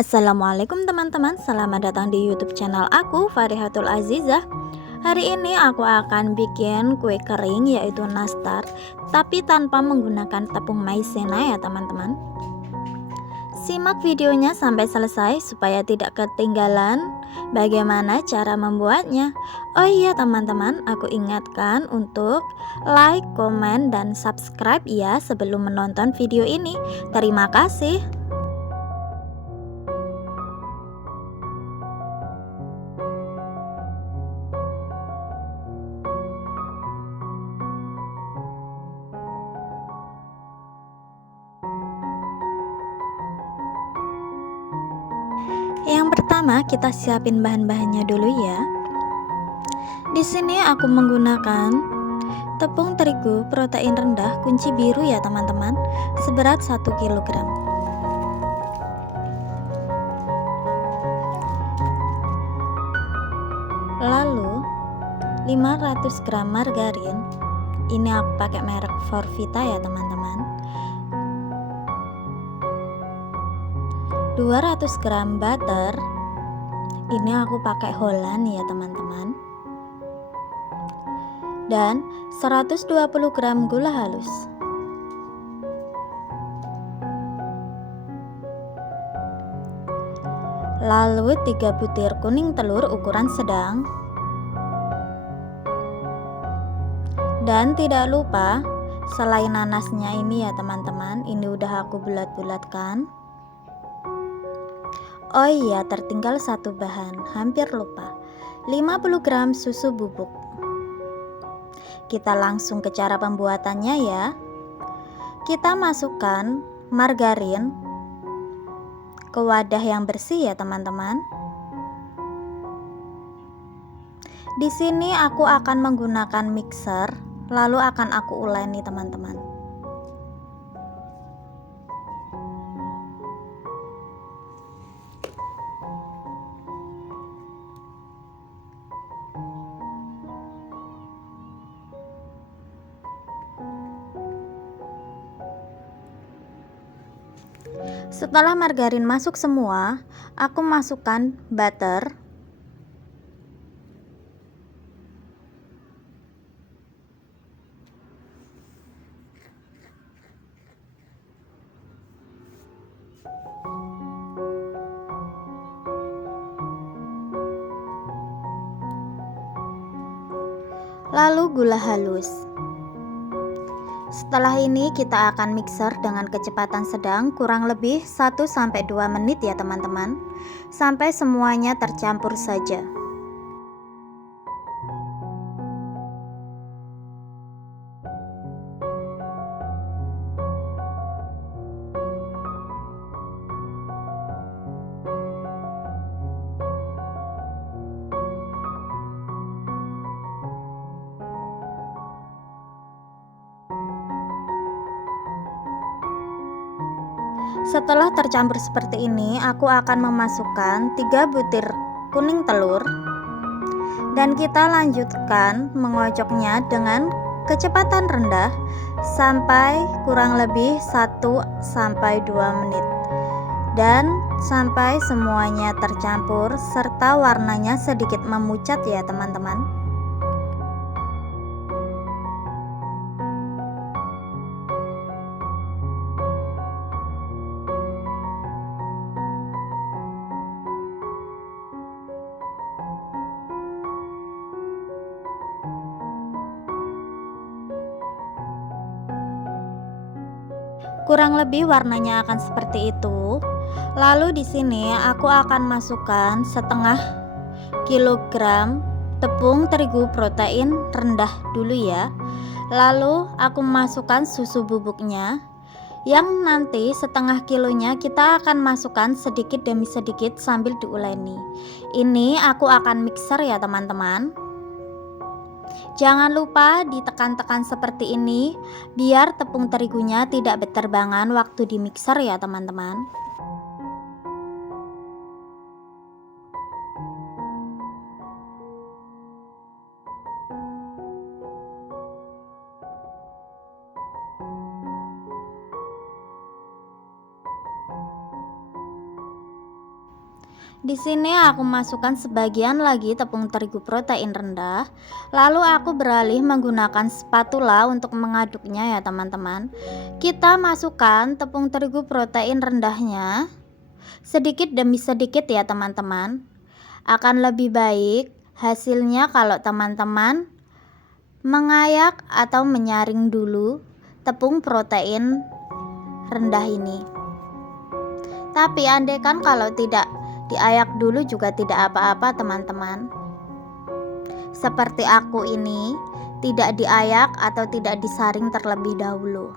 Assalamualaikum teman-teman, selamat datang di YouTube channel aku, Farihatul Azizah. Hari ini aku akan bikin kue kering yaitu nastar, tapi tanpa menggunakan tepung maizena ya teman-teman. Simak videonya sampai selesai supaya tidak ketinggalan bagaimana cara membuatnya. Oh iya teman-teman, aku ingatkan untuk like, komen, dan subscribe ya sebelum menonton video ini. Terima kasih. Yang pertama kita siapin bahan-bahannya dulu ya. Di sini aku menggunakan tepung terigu protein rendah kunci biru ya teman-teman, seberat 1 kg. Lalu 500 gram margarin. Ini aku pakai merek Forvita ya teman-teman. 200 gram butter. Ini aku pakai Holland ya teman-teman. Dan 120 gram gula halus. Lalu 3 butir kuning telur ukuran sedang. Dan tidak lupa selain nanasnya ini ya teman-teman, ini udah aku bulat-bulatkan. Oh iya, tertinggal satu bahan, hampir lupa. 50 gram susu bubuk. Kita langsung ke cara pembuatannya ya. Kita masukkan margarin ke wadah yang bersih ya teman-teman. Di sini aku akan menggunakan mixer, lalu akan aku uleni teman-teman. Setelah margarin masuk semua, aku masukkan butter. Lalu gula halus. Setelah ini kita akan mixer dengan kecepatan sedang kurang lebih 1-2 menit ya teman-teman, sampai semuanya tercampur saja. Setelah tercampur seperti ini, aku akan memasukkan 3 butir kuning telur dan kita lanjutkan mengocoknya dengan kecepatan rendah sampai kurang lebih 1-2 menit dan sampai semuanya tercampur serta warnanya sedikit memucat ya teman-teman. Kurang lebih warnanya akan seperti itu. Lalu di sini aku akan masukkan setengah kilogram tepung terigu protein rendah dulu ya. Lalu aku masukkan susu bubuknya, yang nanti setengah kilonya kita akan masukkan sedikit demi sedikit sambil diuleni. Ini aku akan mixer ya teman-teman. Jangan lupa ditekan-tekan seperti ini biar tepung terigunya tidak berterbangan waktu di mixer ya teman-teman. Di sini aku masukkan sebagian lagi tepung terigu protein rendah. Lalu aku beralih menggunakan spatula untuk mengaduknya ya teman-teman. Kita masukkan tepung terigu protein rendahnya sedikit demi sedikit ya teman-teman. Akan lebih baik hasilnya kalau teman-teman mengayak atau menyaring dulu tepung protein rendah ini. Tapi andaikan kalau tidak diayak dulu juga tidak apa-apa teman-teman. Seperti aku ini, tidak diayak atau tidak disaring terlebih dahulu.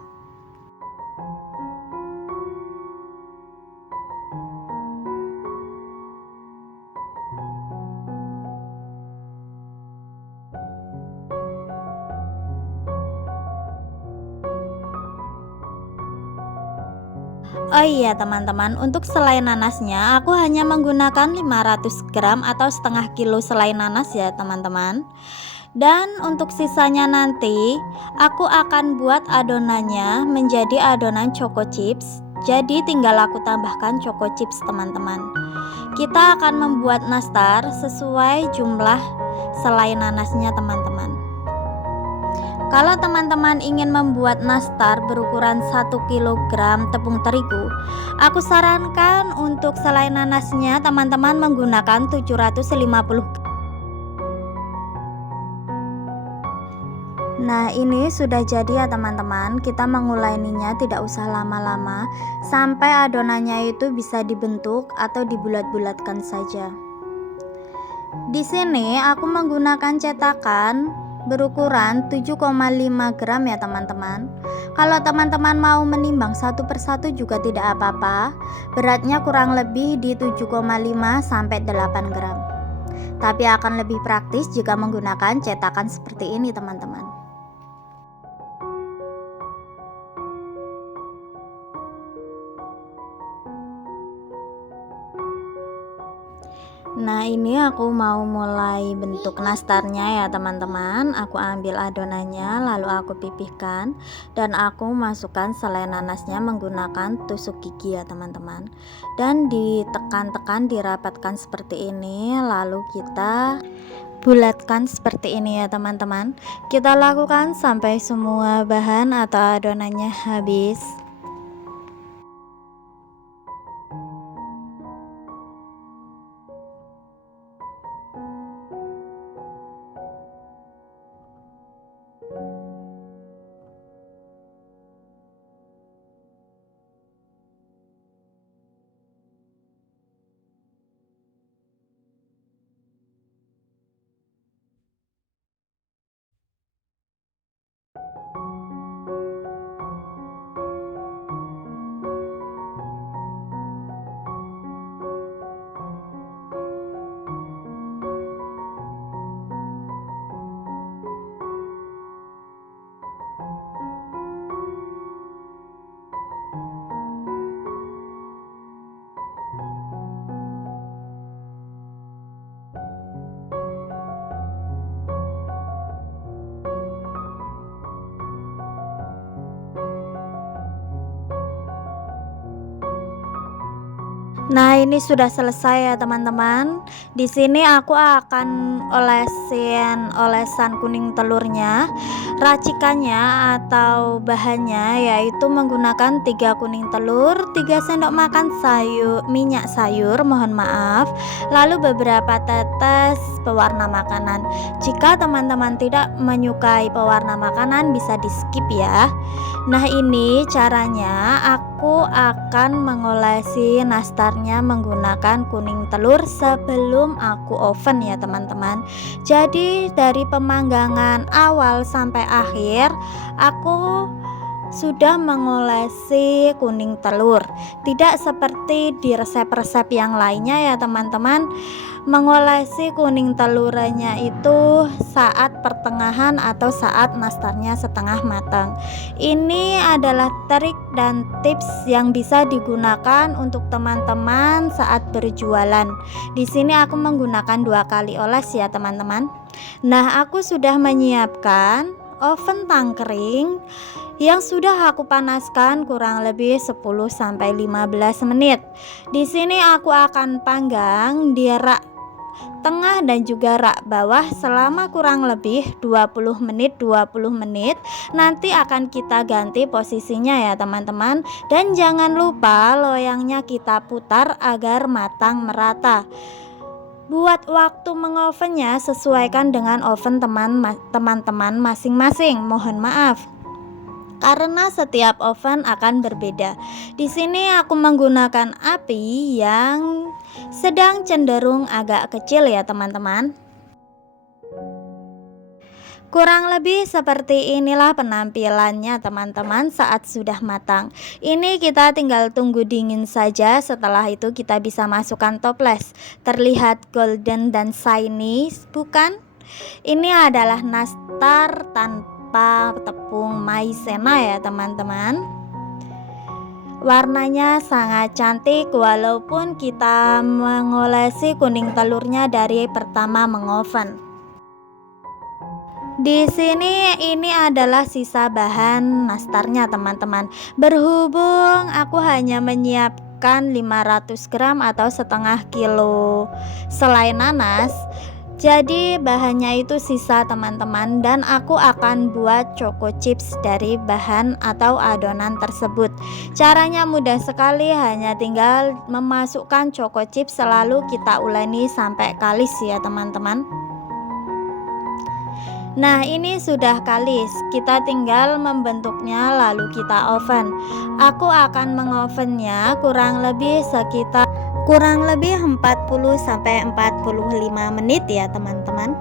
Oh iya teman-teman, untuk selai nanasnya aku hanya menggunakan 500 gram atau setengah kilo selai nanas ya teman-teman. Dan untuk sisanya nanti aku akan buat adonannya menjadi adonan choco chips. Jadi tinggal aku tambahkan choco chips teman-teman. Kita akan membuat nastar sesuai jumlah selai nanasnya teman-teman. Kalau teman-teman ingin membuat nastar berukuran 1 kg tepung terigu, aku sarankan untuk selai nanasnya teman-teman menggunakan 750 gram. Nah ini sudah jadi ya teman-teman. Kita menguleninya tidak usah lama-lama sampai adonannya itu bisa dibentuk atau dibulat-bulatkan saja. Di sini aku menggunakan cetakan berukuran 7,5 gram ya teman-teman. Kalau teman-teman mau menimbang satu persatu juga tidak apa-apa. Beratnya kurang lebih di 7,5 sampai 8 gram. Tapi akan lebih praktis jika menggunakan cetakan seperti ini teman-teman. Nah ini aku mau mulai bentuk nastarnya ya teman-teman. Aku ambil adonannya lalu aku pipihkan dan aku masukkan selai nanasnya menggunakan tusuk gigi ya teman-teman. Dan ditekan-tekan dirapatkan seperti ini, lalu kita bulatkan seperti ini ya teman-teman. Kita lakukan sampai semua bahan atau adonannya habis. Nah, ini sudah selesai ya teman-teman. Di sini aku akan olesan kuning telurnya. Racikannya atau bahannya yaitu menggunakan 3 kuning telur, 3 sendok makan minyak sayur, mohon maaf. Lalu beberapa tetes pewarna makanan. Jika teman-teman tidak menyukai pewarna makanan bisa di-skip ya. Nah, ini caranya aku akan mengolesi nastarnya menggunakan kuning telur sebelum aku oven ya teman-teman. Jadi dari pemanggangan awal sampai akhir aku sudah mengolesi kuning telur. Tidak seperti di resep-resep yang lainnya ya teman-teman. Mengolesi kuning telurnya itu saat pertengahan atau saat nastarnya setengah matang. Ini adalah trik dan tips yang bisa digunakan untuk teman-teman saat berjualan. Di sini aku menggunakan 2 kali oles ya teman-teman. Nah, aku sudah menyiapkan oven tangkring yang sudah aku panaskan kurang lebih 10-15 menit. Di sini aku akan panggang di rak tengah dan juga rak bawah selama kurang lebih 20 menit. Nanti akan kita ganti posisinya ya teman-teman. Dan jangan lupa loyangnya kita putar agar matang merata. Buat waktu mengovennya sesuaikan dengan oven teman-teman masing-masing. Mohon maaf karena setiap oven akan berbeda. Di sini aku menggunakan api yang sedang cenderung agak kecil ya teman-teman. Kurang lebih seperti inilah penampilannya teman-teman saat sudah matang. Ini kita tinggal tunggu dingin saja. Setelah itu kita bisa masukkan toples. Terlihat golden dan shiny, bukan? Ini adalah nastar tanpa tepung maizena ya teman-teman. Warnanya sangat cantik walaupun kita mengolesi kuning telurnya dari pertama mengoven. Di sini ini adalah sisa bahan nastarnya teman-teman. Berhubung aku hanya menyiapkan 500 gram atau setengah kilo selai nanas, jadi bahannya itu sisa teman-teman, dan aku akan buat choco chips dari bahan atau adonan tersebut. Caranya mudah sekali, hanya tinggal memasukkan choco chips selalu kita uleni sampai kalis ya teman-teman. Nah ini sudah kalis, kita tinggal membentuknya lalu kita oven. Aku akan mengovennya kurang lebih 40-45 menit ya teman-teman.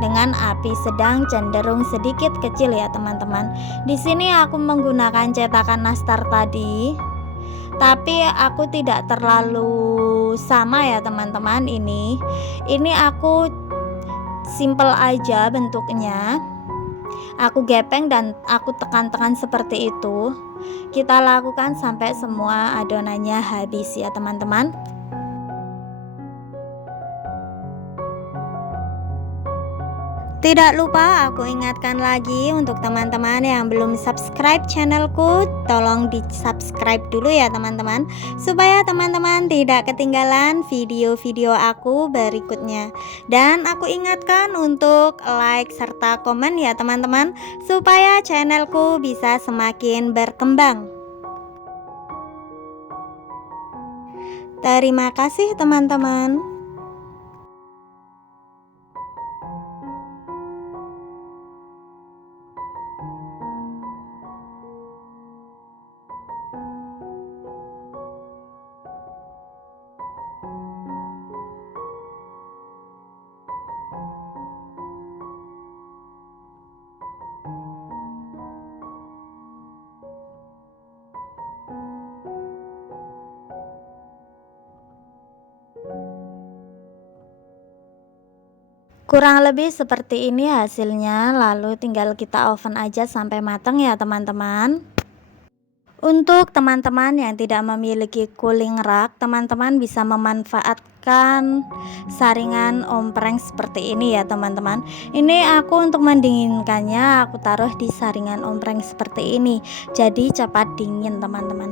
Dengan api sedang cenderung sedikit kecil ya teman-teman. Di sini aku menggunakan cetakan nastar tadi, tapi aku tidak terlalu sama ya teman-teman. Ini aku simple aja bentuknya. Aku gepeng dan aku tekan-tekan seperti itu. Kita lakukan sampai semua adonannya habis ya teman-teman. Tidak lupa aku ingatkan lagi untuk teman-teman yang belum subscribe channelku, tolong di subscribe dulu ya teman-teman, supaya teman-teman tidak ketinggalan video-video aku berikutnya. Dan aku ingatkan untuk like serta komen ya teman-teman, supaya channelku bisa semakin berkembang. Terima kasih teman-teman. Kurang lebih seperti ini hasilnya, lalu tinggal kita oven aja sampai matang ya teman-teman. Untuk teman-teman yang tidak memiliki cooling rack, teman-teman bisa memanfaatkan saringan ompreng seperti ini ya teman-teman. Ini aku untuk mendinginkannya aku taruh di saringan ompreng seperti ini, jadi cepat dingin teman-teman.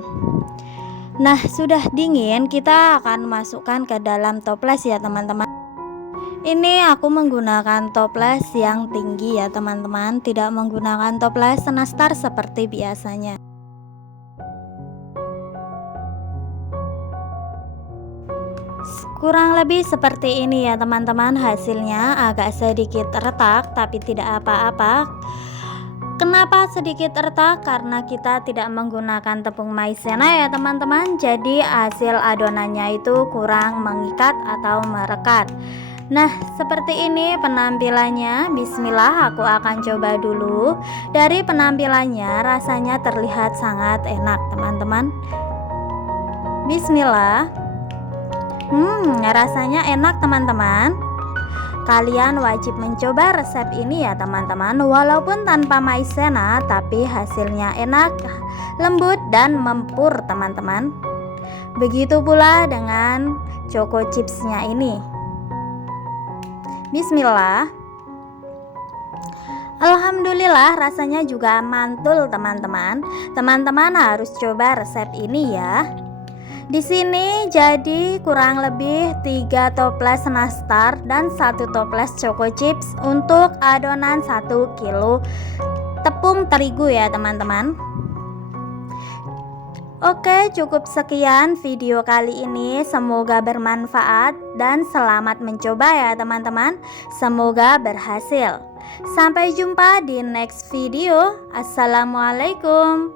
Nah sudah dingin, kita akan masukkan ke dalam toples ya teman-teman. Ini aku menggunakan toples yang tinggi ya teman-teman, tidak menggunakan toples nastar seperti biasanya. Kurang lebih seperti ini ya teman-teman hasilnya, agak sedikit retak tapi tidak apa-apa. Kenapa sedikit retak? Karena kita tidak menggunakan tepung maizena ya teman-teman, jadi hasil adonannya itu kurang mengikat atau merekat. Nah seperti ini penampilannya. Bismillah, aku akan coba dulu. Dari penampilannya rasanya terlihat sangat enak teman-teman. Bismillah. Rasanya enak teman-teman. Kalian wajib mencoba resep ini ya teman-teman. Walaupun tanpa maizena, tapi hasilnya enak, lembut dan mempur teman-teman. Begitu pula dengan choco chipsnya ini. Bismillah. Alhamdulillah rasanya juga mantul teman-teman. Teman-teman harus coba resep ini ya. Di sini jadi kurang lebih 3 toples nastar dan 1 toples choco chips untuk adonan 1 kilo tepung terigu ya teman-teman. Oke, cukup sekian video kali ini. Semoga bermanfaat dan selamat mencoba ya teman-teman. Semoga berhasil. Sampai jumpa di next video. Assalamualaikum.